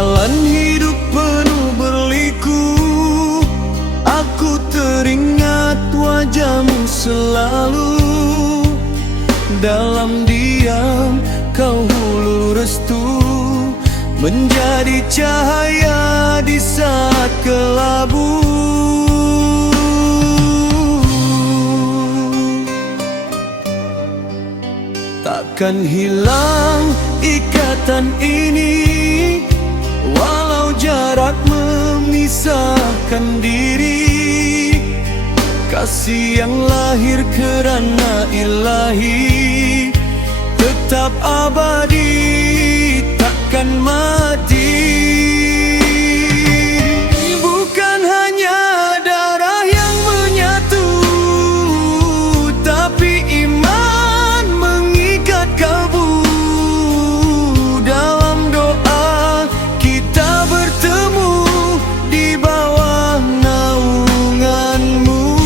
Jalan hidup penuh berliku, aku teringat wajahmu selalu. Dalam diam kau hulur restu, menjadi cahaya di saat kelabu. Takkan hilang ikatan ini, walau jarak memisahkan diri. Kasih yang lahir kerana ilahi tetap abadi, takkan mati. Bukan hanya darah yang menyatu, tapi iman mengikat kalbu. Dalam doa kita bertemu di bawah naunganmu.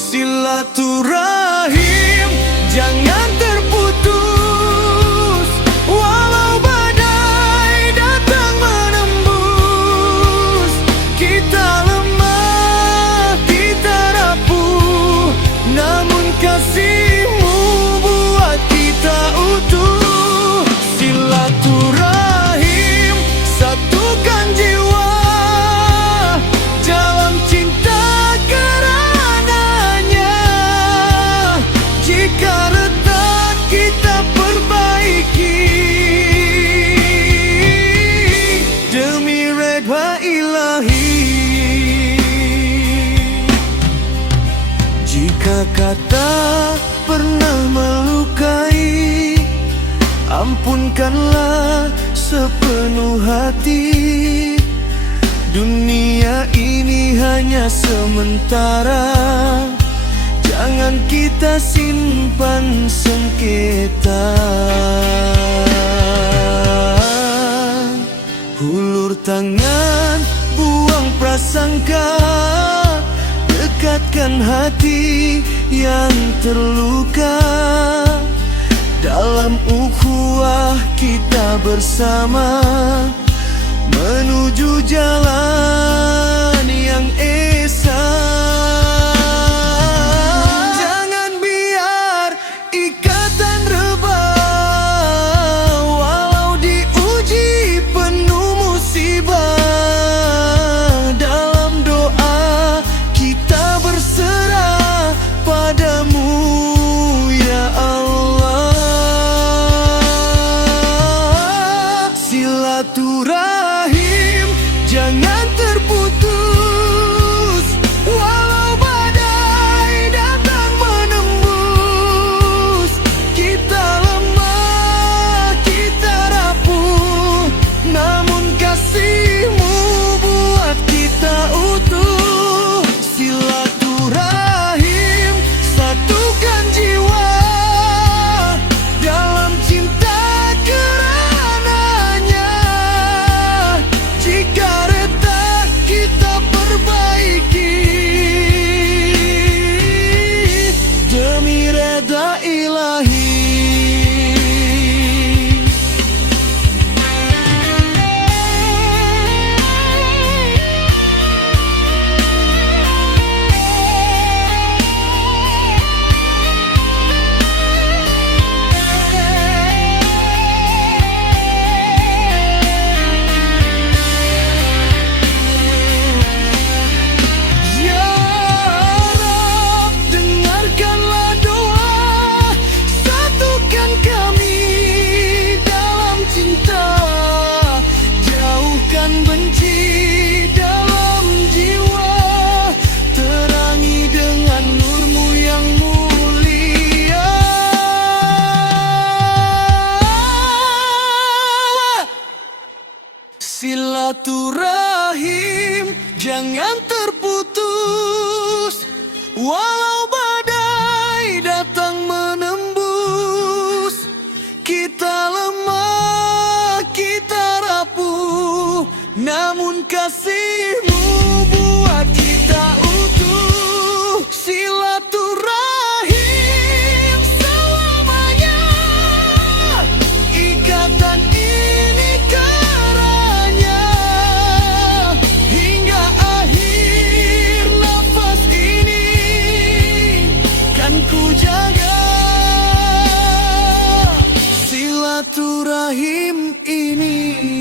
Silaturahim jangan terputus, walau badai datang menembus. Kita lemah, kita rapuh, namun kasih-Mu buat kita utuh. Silaturahim satukan jiwa dalam cinta kerananya. Jika retak kita perbaiki demi redha ilahi. Jika kata pernah melukai, ampunkanlah sepenuh hati. Dunia ini hanya sementara, jangan kita simpan sengketa. Hulur tangan, buang prasangka, dekatkan hati yang terluka. Dalam ukhuwah kita bersama, menuju jalan yang esa. Jangan biar ikatan rebah, walau diuji penuh musibah. Dalam doa kita berserah padamu ya Allah. Silaturahim jangan terputus, walau badai datang menembus. Kita lemah, kita rapuh, namun kasih-Mu buat kita utuh. Silaturahim satukan jiwa dalam cinta kerananya. Jika retak kita perbaiki demi redha ilahi. Ya Rab, dengarkanlah doa, satukan kami dalam cinta. Jauhkan benci dalam jiwa, terangi dengan nur-Mu yang mulia. Silaturahim jangan terputus, walau badai datang menembus. Kita lemah, kita rapuh, namun kasih-Mu buat kita utuh. Silaturahim selamanya, ikatan silaturahim ini.